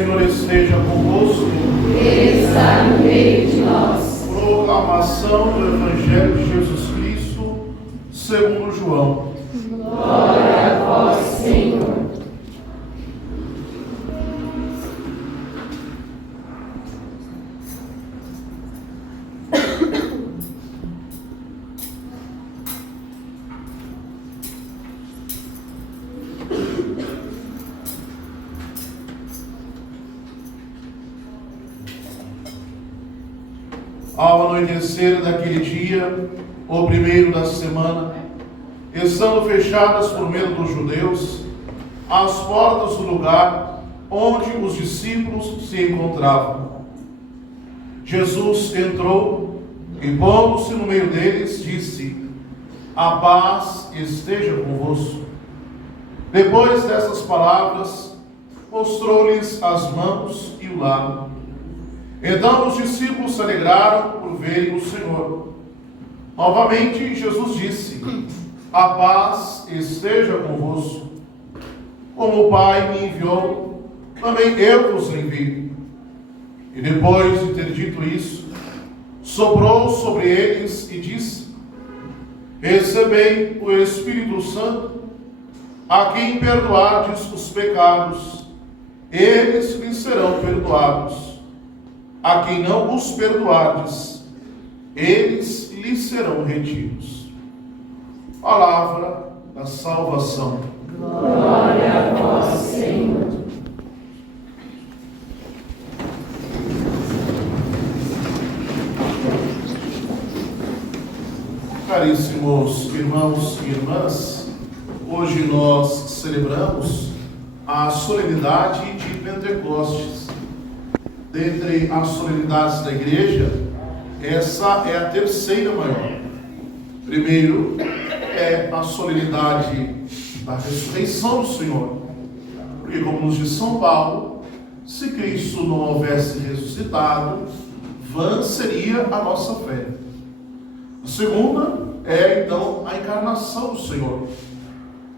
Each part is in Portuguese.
Senhor esteja convosco. Ele está no meio de nós. Proclamação do Evangelho de Jesus Cristo, segundo João. Glória a vós, Senhor. Ao anoitecer daquele dia, o primeiro da semana, estando fechadas por medo dos judeus as portas do lugar onde os discípulos se encontravam, Jesus entrou e, pondo-se no meio deles, disse: a paz esteja convosco. Depois dessas palavras, mostrou-lhes as mãos e o lado. Então os discípulos se alegraram por verem o Senhor. Novamente Jesus disse: a paz esteja convosco. Como o Pai me enviou, também eu vos envio. E depois de ter dito isso, soprou sobre eles e disse: recebei o Espírito Santo. A quem perdoardes os pecados, eles lhes serão perdoados. A quem não os perdoardes, eles lhes serão retidos. Palavra da salvação. Glória a vós, Senhor. Caríssimos irmãos e irmãs, hoje nós celebramos a solenidade de Pentecostes. Dentre as solenidades da igreja, essa é a terceira maior. Primeiro é a solenidade da ressurreição do Senhor, porque, como nos diz São Paulo, se Cristo não houvesse ressuscitado, vã seria a nossa fé. A segunda é, então, a encarnação do Senhor,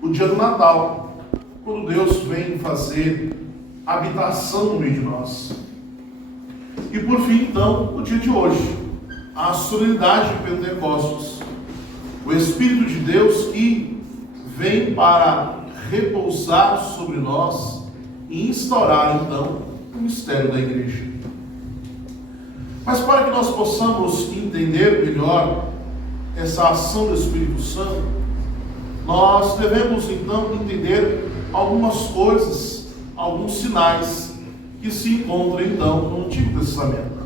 o dia do Natal, quando Deus vem fazer habitação no meio de nós. E por fim, então, o dia de hoje, a solenidade de Pentecostes, o Espírito de Deus que vem para repousar sobre nós e instaurar, então, o mistério da igreja. Mas para que nós possamos entender melhor essa ação do Espírito Santo, nós devemos, então, entender algumas coisas, alguns sinais que se encontra, então, no Antigo Testamento.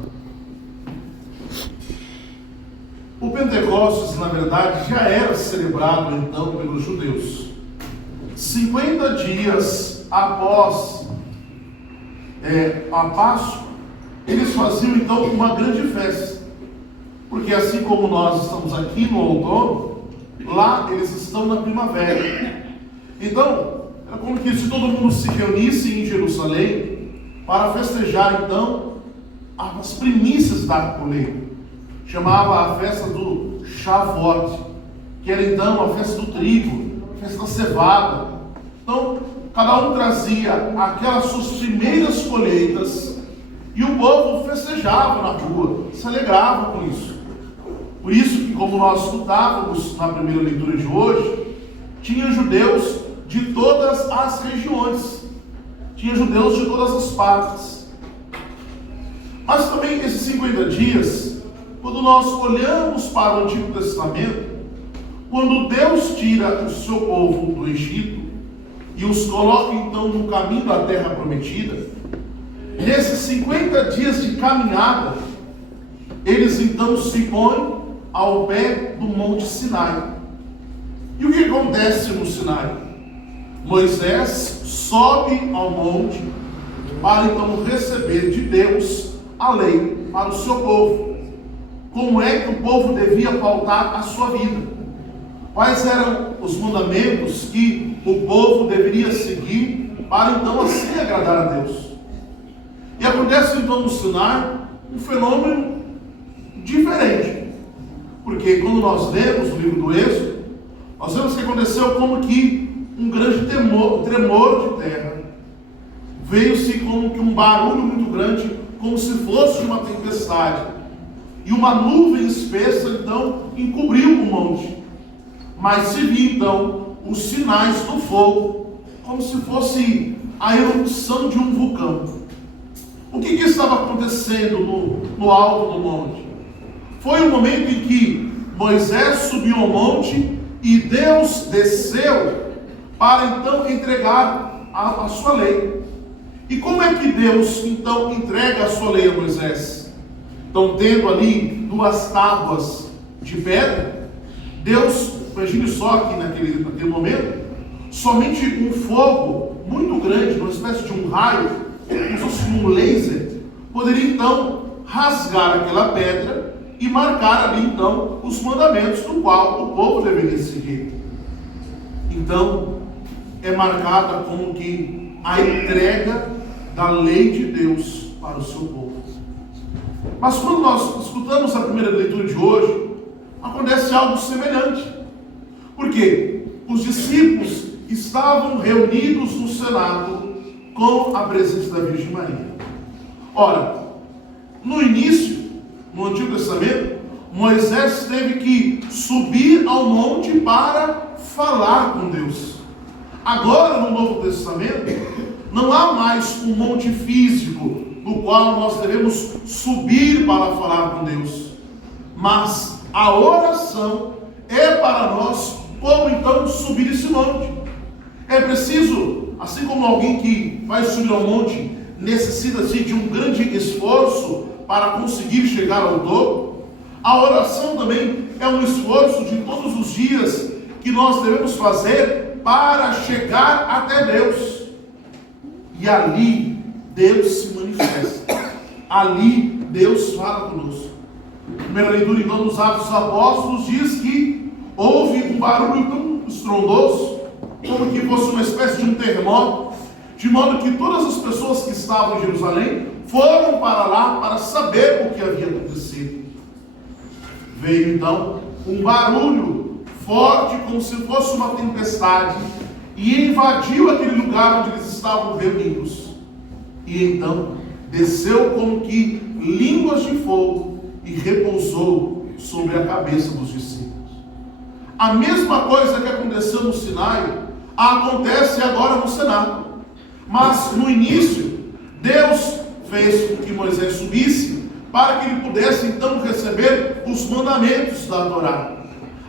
O Pentecostes, na verdade, já era celebrado, então, pelos judeus. 50 dias após a Páscoa, eles faziam, então, uma grande festa. Porque assim como nós estamos aqui no outono, lá eles estão na primavera. Então, era como que se todo mundo se reunisse em Jerusalém para festejar, então, as primícias da colheita. Chamava a festa do Shavuot, que era, então, a festa do trigo, a festa da cevada. Então, cada um trazia aquelas suas primeiras colheitas e o povo festejava na rua, se alegrava com isso. Por isso que, como nós escutávamos na primeira leitura de hoje, tinha judeus de todas as regiões. Tinha judeus de todas as partes. Mas também esses 50 dias, quando nós olhamos para o Antigo Testamento, quando Deus tira o seu povo do Egito e os coloca então no caminho da terra prometida, nesses 50 dias de caminhada, eles então se põem ao pé do Monte Sinai. E o que acontece no Sinai? Moisés sobe ao monte para então receber de Deus a lei para o seu povo. Como é que o povo devia pautar a sua vida? Quais eram os mandamentos que o povo deveria seguir para então assim agradar a Deus? E acontece então no Sinai um fenômeno diferente. Porque quando nós lemos o livro do Êxodo, nós vemos que aconteceu como que um grande tremor de terra. veio-se como que um barulho muito grande, como se fosse uma tempestade. E uma nuvem espessa, então, encobriu o monte. Mas se viu, então, os sinais do fogo, como se fosse a erupção de um vulcão. O que estava acontecendo no alto do monte? Foi o momento em que Moisés subiu ao monte e Deus desceu para então entregar a sua lei. E como é que Deus então entrega a sua lei a Moisés? Então, tendo ali 2 tábuas de pedra, Deus, imagine só que naquele momento, somente um fogo muito grande, uma espécie de um raio, como se fosse um laser, poderia então rasgar aquela pedra e marcar ali então os mandamentos do qual o povo deveria seguir. Então, é marcada como que a entrega da lei de Deus para o seu povo. Mas quando nós escutamos a primeira leitura de hoje, acontece algo semelhante. Porque os discípulos estavam reunidos no cenáculo com a presença da Virgem Maria. Ora, no início, no Antigo Testamento, Moisés teve que subir ao monte para falar com Deus. Agora, no Novo Testamento, não há mais um monte físico no qual nós devemos subir para falar com Deus. Mas a oração é para nós como então subir esse monte. É preciso, assim como alguém que vai subir ao monte necessita-se de um grande esforço para conseguir chegar ao topo, a oração também é um esforço de todos os dias que nós devemos fazer para chegar até Deus. E ali Deus se manifesta. Ali Deus fala conosco. A primeira leitura então dos Atos dos Apóstolos diz que houve um barulho tão estrondoso, como que fosse uma espécie de um terremoto, de modo que todas as pessoas que estavam em Jerusalém foram para lá para saber o que havia acontecido. Veio então um barulho forte, como se fosse uma tempestade, e invadiu aquele lugar onde eles estavam reunidos. E então desceu como que línguas de fogo e repousou sobre a cabeça dos discípulos. A mesma coisa que aconteceu no Sinai acontece agora no cenáculo. Mas no início, Deus fez com que Moisés subisse para que ele pudesse então receber os mandamentos da Torá.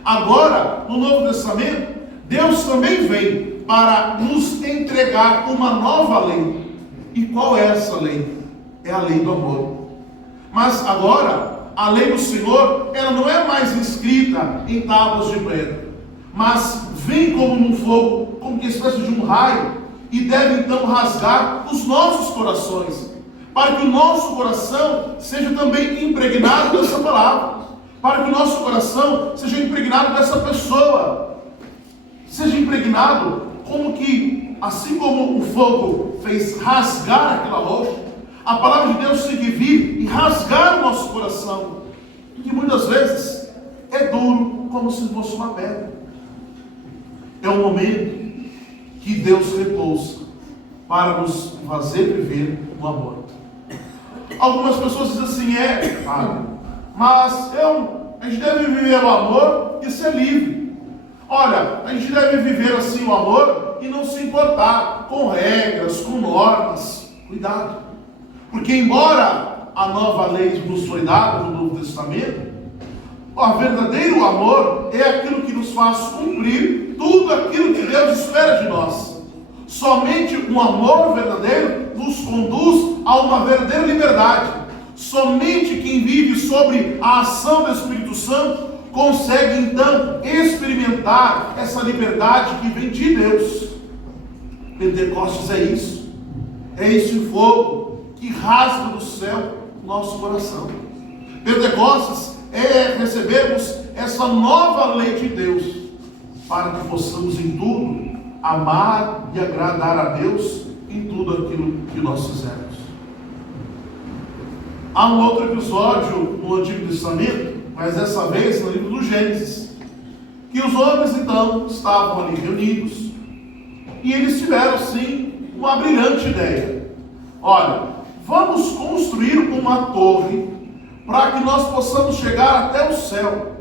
Agora, no Novo Testamento, Deus também vem para nos entregar uma nova lei. E qual é essa lei? É a lei do amor. Mas agora, a lei do Senhor, ela não é mais escrita em tábuas de pedra, mas vem como num fogo, como que espécie de um raio, e deve então rasgar os nossos corações, para que o nosso coração seja também impregnado dessa palavra, para que o nosso coração seja impregnado dessa pessoa, seja impregnado como que, assim como o fogo fez rasgar aquela rocha, a palavra de Deus tem que vir e rasgar o nosso coração, que muitas vezes é duro, como se fosse uma pedra. É um momento que Deus repousa para nos fazer viver o amor. Algumas pessoas dizem assim, mas a gente deve viver o amor e ser livre. Olha, a gente deve viver assim o amor e não se importar com regras, com normas. Cuidado. Porque embora a nova lei nos foi dada no Novo Testamento, o verdadeiro amor é aquilo que nos faz cumprir tudo aquilo que Deus espera de nós. Somente um amor verdadeiro nos conduz a uma verdadeira liberdade. Somente quem vive sobre a ação do Espírito Santo consegue então experimentar essa liberdade que vem de Deus. Pentecostes é isso. É esse fogo que rasga do céu o nosso coração. Pentecostes é recebermos essa nova lei de Deus, para que possamos em tudo amar e agradar a Deus em tudo aquilo que nós fizermos. Há um outro episódio no Antigo Testamento, mas dessa vez no livro do Gênesis, que os homens então estavam ali reunidos, e eles tiveram sim uma brilhante ideia. olha, vamos construir uma torre para que nós possamos chegar até o céu.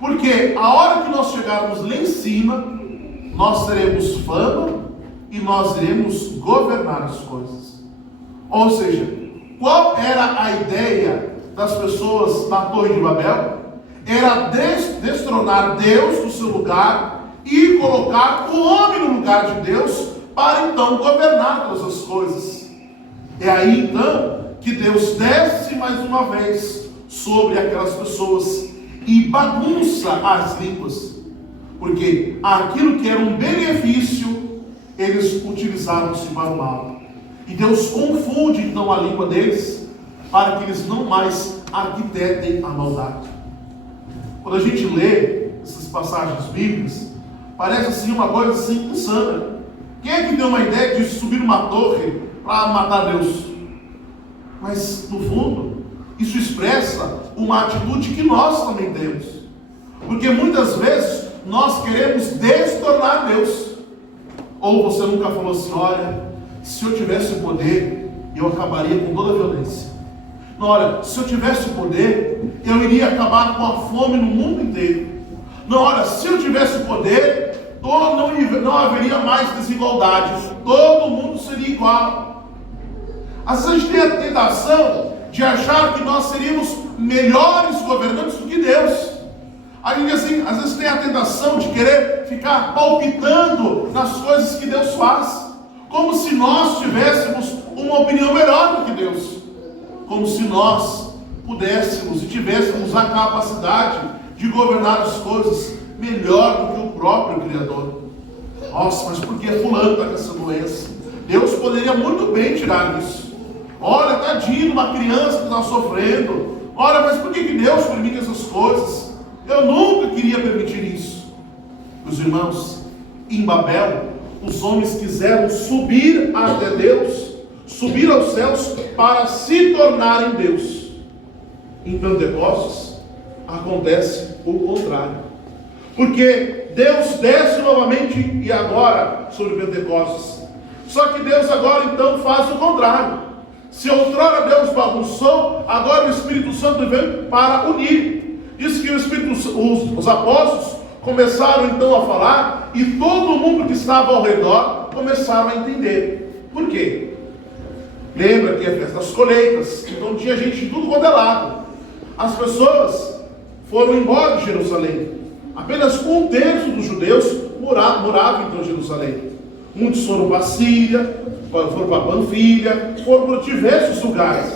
Porque a hora que nós chegarmos lá em cima, nós teremos fama e nós iremos governar as coisas. Ou seja, qual era a ideia das pessoas na Torre de Babel? Era destronar Deus do seu lugar e colocar o homem no lugar de Deus para então governar todas as coisas. É aí então que Deus desce mais uma vez sobre aquelas pessoas e bagunça as línguas, porque aquilo que era um benefício eles utilizaram-se para o mal, e Deus confunde então a língua deles para que eles não mais arquitetem a maldade. Quando a gente lê essas passagens bíblicas, parece assim uma coisa assim insana. Quem é que deu uma ideia de subir uma torre para matar Deus? Mas no fundo isso expressa uma atitude que nós também temos, porque muitas vezes nós queremos destornar Deus. Ou você nunca falou assim: olha, se eu tivesse o poder, eu acabaria com toda a violência. Não, olha, se eu tivesse o poder, eu iria acabar com a fome no mundo inteiro. Não, olha, se eu tivesse o poder, não haveria mais desigualdade, todo mundo seria igual. Às vezes a gente tem a tentação de achar que nós seríamos melhores governantes do que Deus. A gente assim, às vezes tem a tentação de querer ficar palpitando nas coisas que Deus faz, como se nós tivéssemos uma opinião melhor do que Deus, como se nós pudéssemos e tivéssemos a capacidade de governar as coisas melhor do que o próprio Criador. Nossa, mas por que fulano está com essa doença? Deus poderia muito bem tirar isso. Olha, tadinho, uma criança que está sofrendo. Olha, mas por que Deus permite essas coisas? Eu nunca queria permitir isso. Meus irmãos, em Babel, os homens quiseram subir até Deus, subir aos céus para se tornarem Deus. Em Pentecostes acontece o contrário, porque Deus desce novamente e agora sobre Pentecostes. Só que Deus agora então faz o contrário. Se outrora Deus bagunçou, agora o Espírito Santo veio para unir. Diz que os apóstolos começaram então a falar, e todo mundo que estava ao redor começaram a entender. Por quê? Lembra que é a festa das colheitas, então tinha gente de tudo quanto é lado. As pessoas foram embora de Jerusalém. Apenas 1/3 dos judeus moravam então em Jerusalém. Muitos foram para a Síria, foram para a Panfilha, foram para diversos lugares.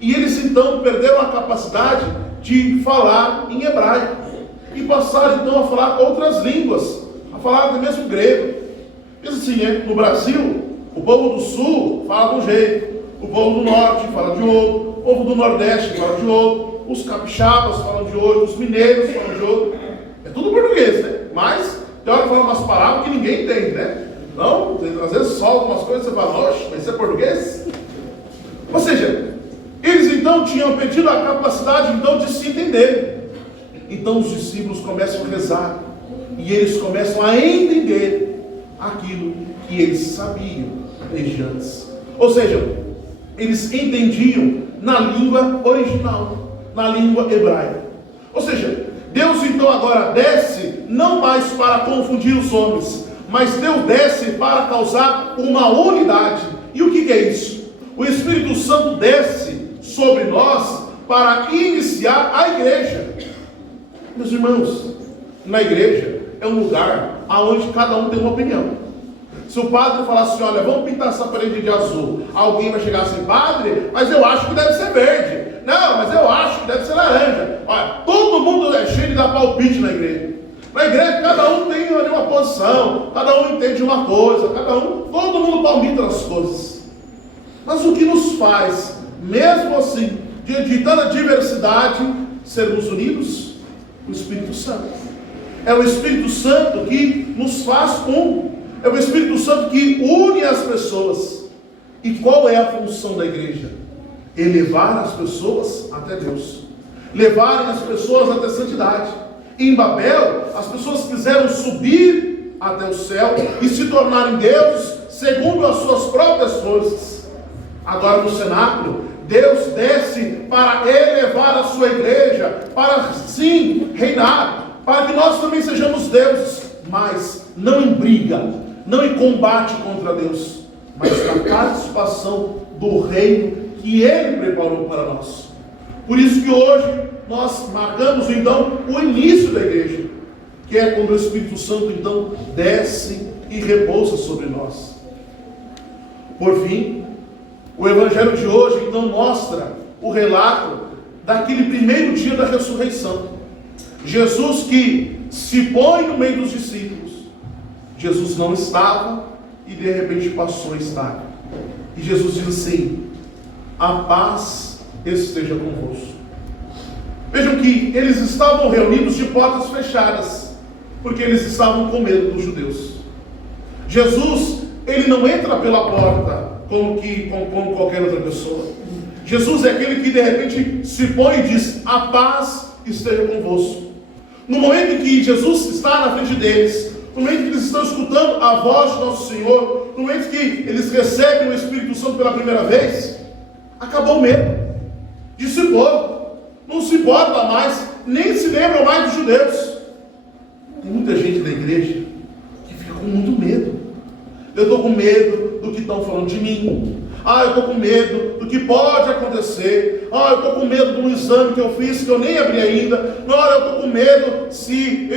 E eles então perderam a capacidade de falar em hebraico e passaram então a falar outras línguas, a falar até mesmo grego. Diz assim, no Brasil, o povo do sul fala de um jeito, o povo do norte fala de outro, o povo do nordeste fala de outro, os capixabas falam de outro, os mineiros falam de outro. É tudo português, né? Mas tem hora que fala umas palavras que ninguém entende, né? Não, às vezes solta umas coisas e você fala: oxe, mas isso é português? Ou seja, eles então tinham perdido a capacidade então de se entender. Então os discípulos começam a rezar e eles começam a entender aquilo que eles sabiam desde antes. Ou seja, eles entendiam na língua original, na língua hebraica. Ou seja, Deus então agora desce não mais para confundir os homens, mas Deus desce para causar uma unidade. E o que é isso? O Espírito Santo desce sobre nós para iniciar a igreja. Meus irmãos, na igreja é um lugar onde cada um tem uma opinião. Se o padre falar assim: olha, vamos pintar essa parede de azul, alguém vai chegar assim: padre, mas eu acho que deve ser verde. Não, mas eu acho que deve ser laranja. Olha, todo mundo é cheio de dar palpite na igreja. Na igreja cada um tem ali uma posição, cada um entende uma coisa, todo mundo palmita nas coisas. Mas o que nos faz, mesmo assim, diante de tanta diversidade, sermos unidos? O Espírito Santo. É o Espírito Santo que nos faz um. É o Espírito Santo que une as pessoas. E qual é a função da igreja? Elevar as pessoas até Deus, levarem as pessoas até a santidade. Em Babel, as pessoas quiseram subir até o céu e se tornarem deuses segundo as suas próprias forças. Agora no cenáculo, Deus desce para elevar a sua igreja, para sim reinar, para que nós também sejamos deuses, mas não em briga, não em combate contra Deus, mas na participação do reino que Ele preparou para nós. Por isso que hoje nós marcamos então o início da igreja, que é quando o Espírito Santo então desce e repousa sobre nós. Por fim, o Evangelho de hoje então mostra o relato daquele primeiro dia da ressurreição. Jesus que se põe no meio dos discípulos. Jesus não estava e de repente passou a estar. E Jesus diz assim: a paz esteja convosco. Vejam que eles estavam reunidos de portas fechadas, porque eles estavam com medo dos judeus. Jesus, ele não entra pela porta como qualquer outra pessoa. Jesus é aquele que de repente se põe e diz: a paz esteja convosco. No momento em que Jesus está na frente deles, no momento em que eles estão escutando a voz de nosso Senhor, no momento em que eles recebem o Espírito Santo pela primeira vez, acabou o medo, dissipou. Não se importa mais, nem se lembram mais dos judeus. Tem muita gente da igreja que fica com muito medo. Eu estou com medo do que estão falando de mim. Eu estou com medo do que pode acontecer. Eu estou com medo de um exame que eu fiz, que eu nem abri ainda. Eu estou com medo se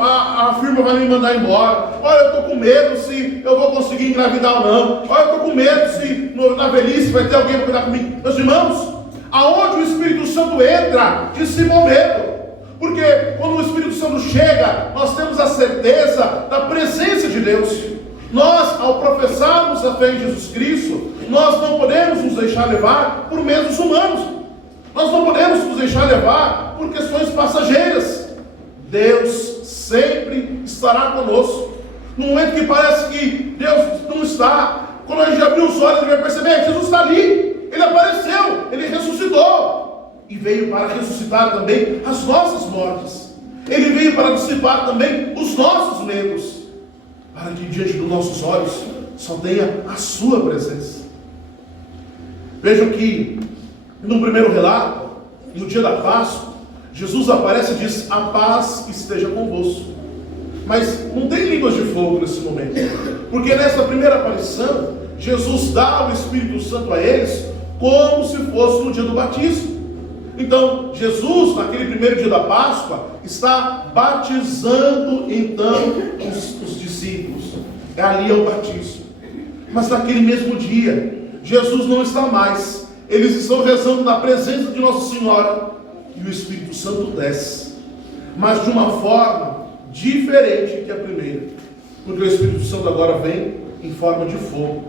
a firma vai me mandar embora. Eu estou com medo se eu vou conseguir engravidar ou não. Eu estou com medo se na velhice vai ter alguém para cuidar comigo. Meus irmãos, aonde o Espírito Santo entra, dissipa o medo. Porque quando o Espírito Santo chega, nós temos a certeza da presença de Deus. Nós, ao professarmos a fé em Jesus Cristo, nós não podemos nos deixar levar por medos humanos. Nós não podemos nos deixar levar por questões passageiras. Deus sempre estará conosco. No momento que parece que Deus não está, quando a gente abrir os olhos, a gente vai perceber que Jesus está ali. Ele apareceu, Ele ressuscitou. E veio para ressuscitar também as nossas mortes. Ele veio para dissipar também os nossos medos, para que diante dos nossos olhos só tenha a sua presença. Vejam que no primeiro relato, no dia da Páscoa, Jesus aparece e diz: a paz esteja convosco. Mas não tem línguas de fogo nesse momento, porque nessa primeira aparição Jesus dá o Espírito Santo a eles como se fosse no dia do batismo. Então Jesus, naquele primeiro dia da Páscoa, está batizando então os discípulos. Ali é o batismo. Mas naquele mesmo dia Jesus não está mais. Eles estão rezando na presença de Nossa Senhora e o Espírito Santo desce, mas de uma forma diferente que a primeira, porque o Espírito Santo agora vem em forma de fogo,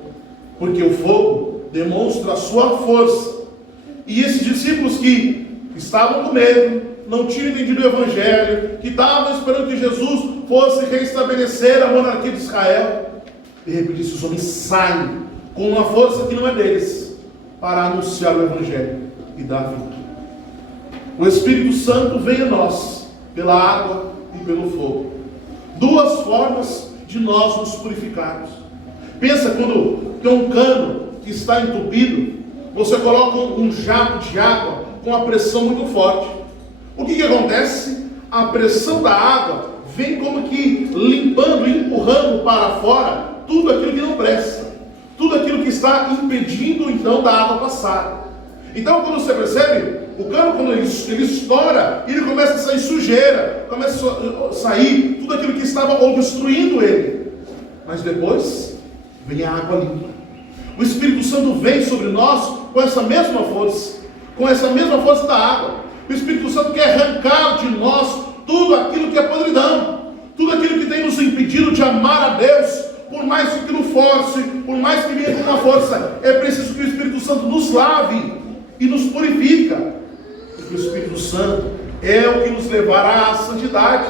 porque o fogo demonstra a sua força. E esses discípulos que estavam com medo, não tinham entendido o Evangelho, que estavam esperando que Jesus fosse restabelecer a monarquia de Israel, de repente esses homens saem com uma força que não é deles, para anunciar o Evangelho e dar vida. O Espírito Santo vem a nós pela água e pelo fogo. Duas formas de nós nos purificarmos. Pensa quando tem um cano que está entupido, você coloca um jato de água com a pressão muito forte. O que acontece? A pressão da água vem como que limpando, empurrando para fora tudo aquilo que não presta, tudo aquilo que está impedindo então da água passar. Então quando você percebe, o cano, quando ele estoura, ele começa a sair sujeira, começa a sair tudo aquilo que estava obstruindo ele. Mas depois vem a água limpa. O Espírito Santo vem sobre nós com essa mesma força, da água. O Espírito Santo quer arrancar de nós tudo aquilo que é podridão, tudo aquilo que tem nos impedido de amar a Deus. Por mais que aquilo force, por mais que venha com uma força, é preciso que o Espírito Santo nos lave e nos purifica. Porque o Espírito Santo é o que nos levará à santidade.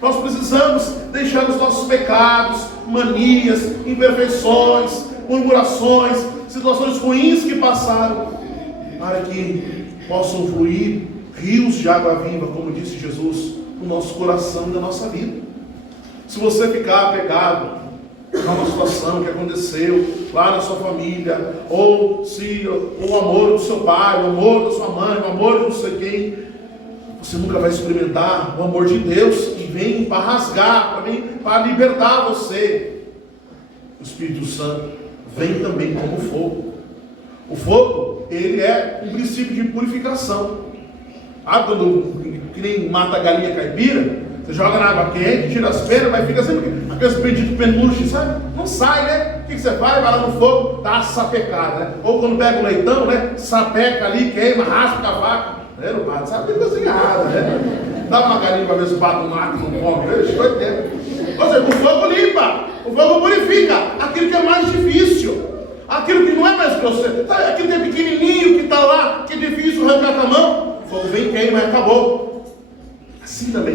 Nós precisamos deixar os nossos pecados, manias, imperfeições, murmurações, situações ruins que passaram, para que possam fluir rios de água viva, como disse Jesus, no nosso coração e na nossa vida. Se você ficar apegado uma situação que aconteceu lá na sua família, ou se o amor do seu pai, o amor da sua mãe, o amor de não sei quem, você nunca vai experimentar o amor de Deus que vem para rasgar, para libertar você. O Espírito Santo vem também como fogo. O fogo, ele é um princípio de purificação. Que nem mata a galinha caipira, você joga na água quente, tira as penas, mas fica sempre aqueles benditos penuches, sabe? Não sai, né? O que você faz? Vai lá no fogo, dá uma sapecada, né? Ou quando pega o leitão, né? Sapeca ali, queima, raspa com a vaca. Né? Não bate, sabe? Tem coisa errada, né? Dá uma galinha para ver se bate um mato, não come. Ou seja, o fogo limpa, o fogo purifica aquilo que é mais difícil, aquilo que não é mais grosseiro, sabe? Aquilo que é pequenininho, que está lá, que é difícil arrancar com a mão. O fogo vem, queima e acabou. Assim também.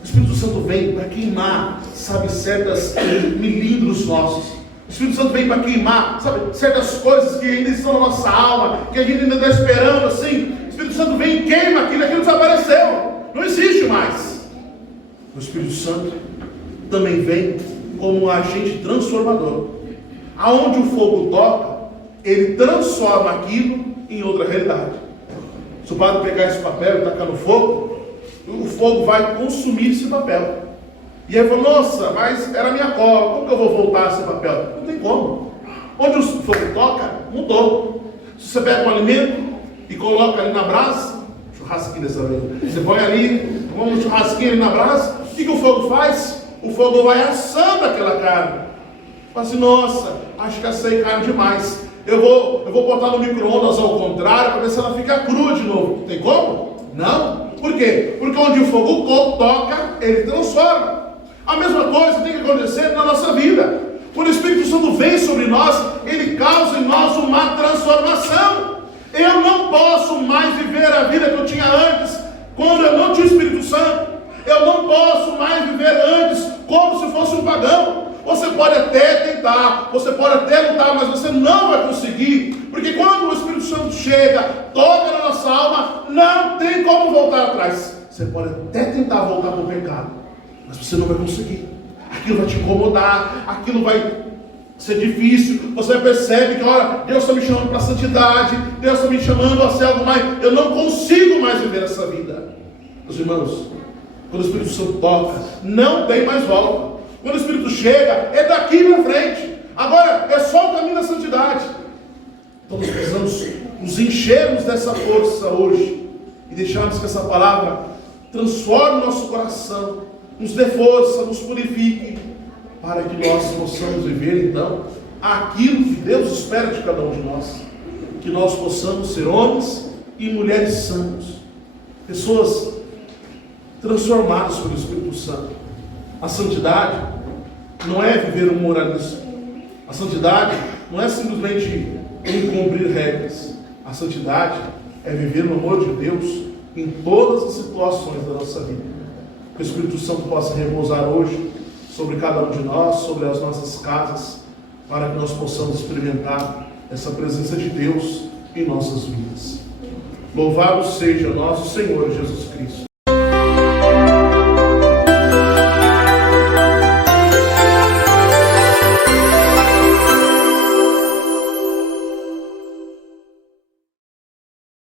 O Espírito Santo vem para queimar, sabe, certas milímetros nossos. O Espírito Santo vem para queimar, sabe, certas coisas que ainda estão na nossa alma, que a gente ainda está esperando, assim. O Espírito Santo vem e queima aquilo desapareceu, não existe mais. O Espírito Santo também vem como um agente transformador. Aonde o fogo toca, ele transforma aquilo em outra realidade. Se o padre pegar esse papel e tacar no fogo, o fogo vai consumir esse papel. E aí falou, nossa, mas era minha cola, como que eu vou voltar esse papel? Não tem como. Onde o fogo toca, mudou. Se você pega um alimento e coloca ali na brasa, churrasquinho dessa vez, você põe ali, um churrasquinho ali na brasa, o que o fogo faz? O fogo vai assando aquela carne. Fala assim, nossa, acho que assei carne demais. Eu vou botar no micro-ondas ao contrário, para ver se ela fica crua de novo. Tem como? Não. Por quê? Porque onde o fogo toca, ele transforma. A mesma coisa tem que acontecer na nossa vida. Quando o Espírito Santo vem sobre nós, ele causa em nós uma transformação. Eu não posso mais viver a vida que eu tinha antes, quando eu não tinha o Espírito Santo. Eu não posso mais viver antes, como se fosse um pagão. Você pode até tentar, você pode até lutar, mas você não vai conseguir. Porque quando o Espírito Santo chega, toca na nossa alma, não tem como voltar atrás. Você pode até tentar voltar para o pecado, mas você não vai conseguir. Aquilo vai te incomodar, aquilo vai ser difícil. Você percebe que, olha, Deus está me chamando para a santidade, Deus está me chamando a ser algo mais. Eu não consigo mais viver essa vida. Meus irmãos, quando o Espírito Santo toca, não tem mais volta. Quando o Espírito chega, é daqui para frente. Agora é só o caminho da santidade. Então nós precisamos nos enchermos dessa força hoje e deixarmos que essa palavra transforme o nosso coração, nos dê força, nos purifique, para que nós possamos viver então aquilo que Deus espera de cada um de nós. Que nós possamos ser homens e mulheres santos, pessoas transformadas pelo Espírito Santo. A santidade não é viver um moralismo. A santidade não é simplesmente cumprir regras. A santidade é viver no amor de Deus em todas as situações da nossa vida. Que o Espírito Santo possa repousar hoje sobre cada um de nós, sobre as nossas casas, para que nós possamos experimentar essa presença de Deus em nossas vidas. Louvado seja nosso Senhor Jesus Cristo.